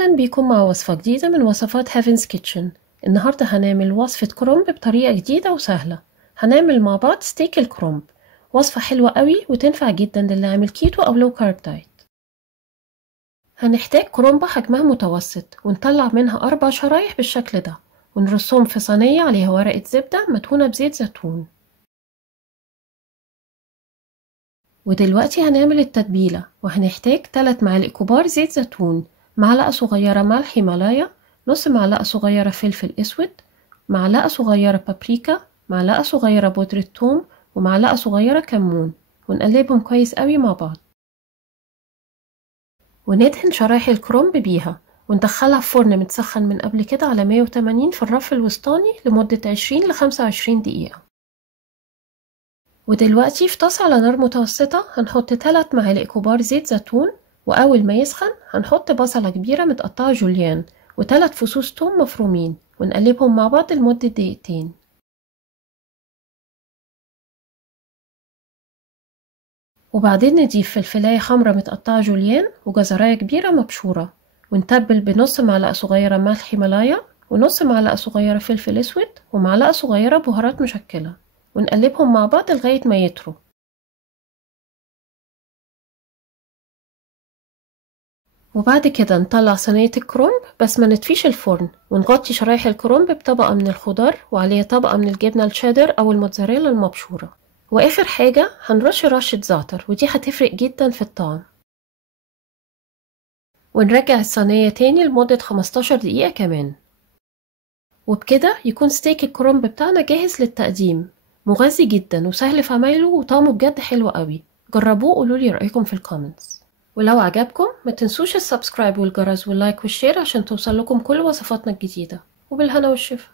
أهلا بيكم مع وصفة جديدة من وصفات Heaven's Kitchen. النهاردة هنعمل وصفة كرومب بطريقة جديدة وسهلة. هنعمل مع بعض ستيك الكرومب، وصفة حلوة قوي وتنفع جدا للي عامل كيتو أو لو كارب دايت. هنحتاج كرومبة حجمها متوسط ونطلع منها 4 شرايح بالشكل ده، ونرصهم في صينية عليها ورقة زبدة مدهونة بزيت زيتون. ودلوقتي هنعمل التتبيلة، وهنحتاج 3 معالق كبار زيت زيتون، معلقة صغيرة ملح هيمالايا، نص معلقة صغيرة فلفل اسود، معلقة صغيرة بابريكا، معلقة صغيرة بودرة ثوم، ومعلقة صغيرة كمون، ونقلبهم كويس قوي مع بعض. وندهن شرايح الكرنب بيها وندخلها في فرن متسخن من قبل كده على 180 في الرف الوسطاني لمدة 20 ل 25 دقيقة. ودلوقتي في طاسة على نار متوسطة هنحط 3 معالق كبار زيت زيتون، وأول ما يسخن هنحط بصلة كبيرة متقطعة جوليان و3 فصوص توم مفرومين، ونقلبهم مع بعض لمدة دقيقتين. وبعدين نضيف فلفلاية حمرا متقطعة جوليان وجزراية كبيرة مبشورة، ونتبل بنص معلقة صغيرة ملح هيمالايا ونص معلقة صغيرة فلفل اسود ومعلقة صغيرة بهارات مشكلة، ونقلبهم مع بعض لغاية ما يطروا. وبعد كده نطلع صينية الكرنب بس ما نطفيش الفرن، ونغطي شرايح الكرنب بطبقة من الخضار وعليها طبقة من الجبنة الشيدر أو الموتزاريلا المبشورة. وآخر حاجة هنرش رشة زعتر، ودي هتفرق جدا في الطعم. ونرجع الصينية تاني لمدة 15 دقيقة كمان. وبكده يكون ستيك الكرنب بتاعنا جاهز للتقديم. مغذي جدا وسهل في عمايله وطعمه بجد حلو قوي. جربوه وقولولي رأيكم في الكومنتس. ولو عجبكم ما تنسوش السبسكرايب والجرس واللايك والشير عشان توصل لكم كل وصفاتنا الجديدة. وبالهنا والشفا.